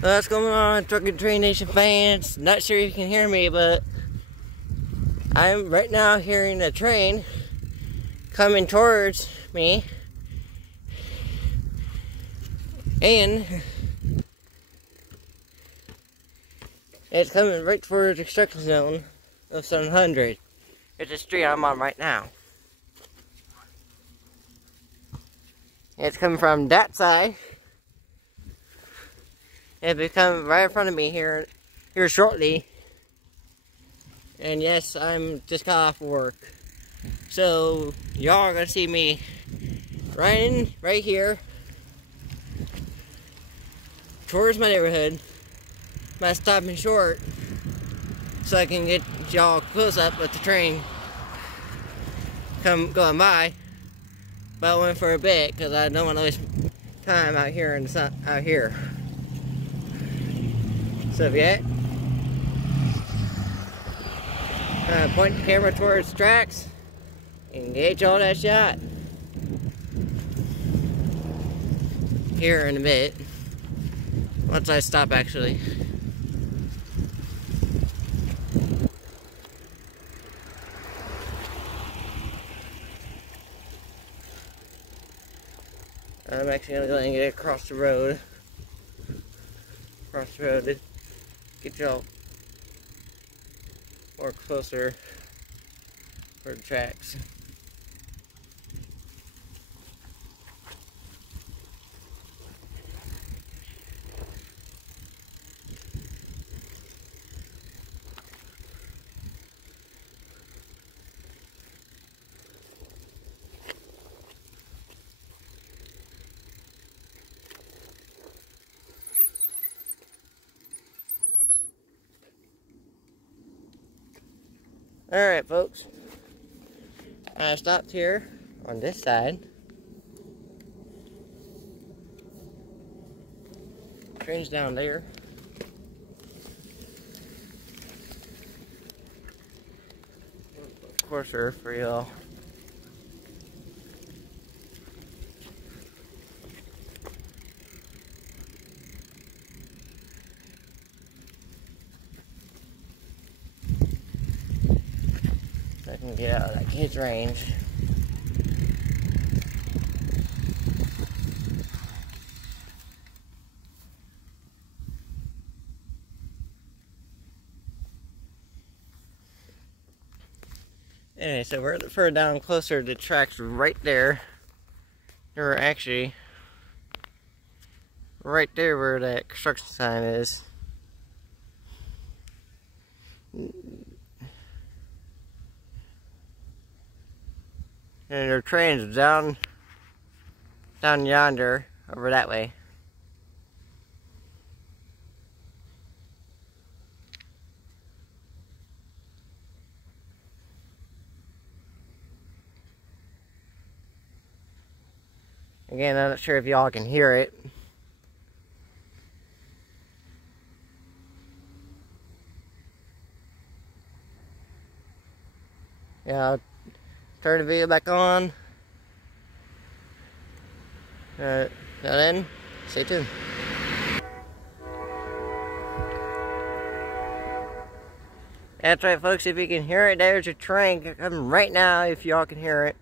What's going on, Truck and Train Nation fans? Not sure you can hear me, but I'm right now hearing a train coming towards me, and it's coming right towards the construction zone of 700. It's the street I'm on right now. It's coming from that side. It'll be coming right in front of me here shortly. And yes, I'm just got off work. So y'all are gonna see me riding right here towards my neighborhood. I'm stopping short so I can get y'all close up with the train going by. But I went for a bit because I don't want to waste time out here in the sun, out here. So yeah, point the camera towards the tracks, engage all that shot. Here in a bit, once I stop actually. I'm actually going to get across the road. To get y'all more closer for the tracks. Alright folks, I stopped here on this side. Train's down there. Closer for y'all. I can get out of that kid's range. Anyway, so we're further down closer to the tracks right there. They're actually right there where that construction sign is. And their train's down yonder, over that way. Again, I'm not sure if y'all can hear it. Yeah, I'll turn the video back on. Now then, stay tuned. That's right folks, if you can hear it, there's a train coming right now if y'all can hear it.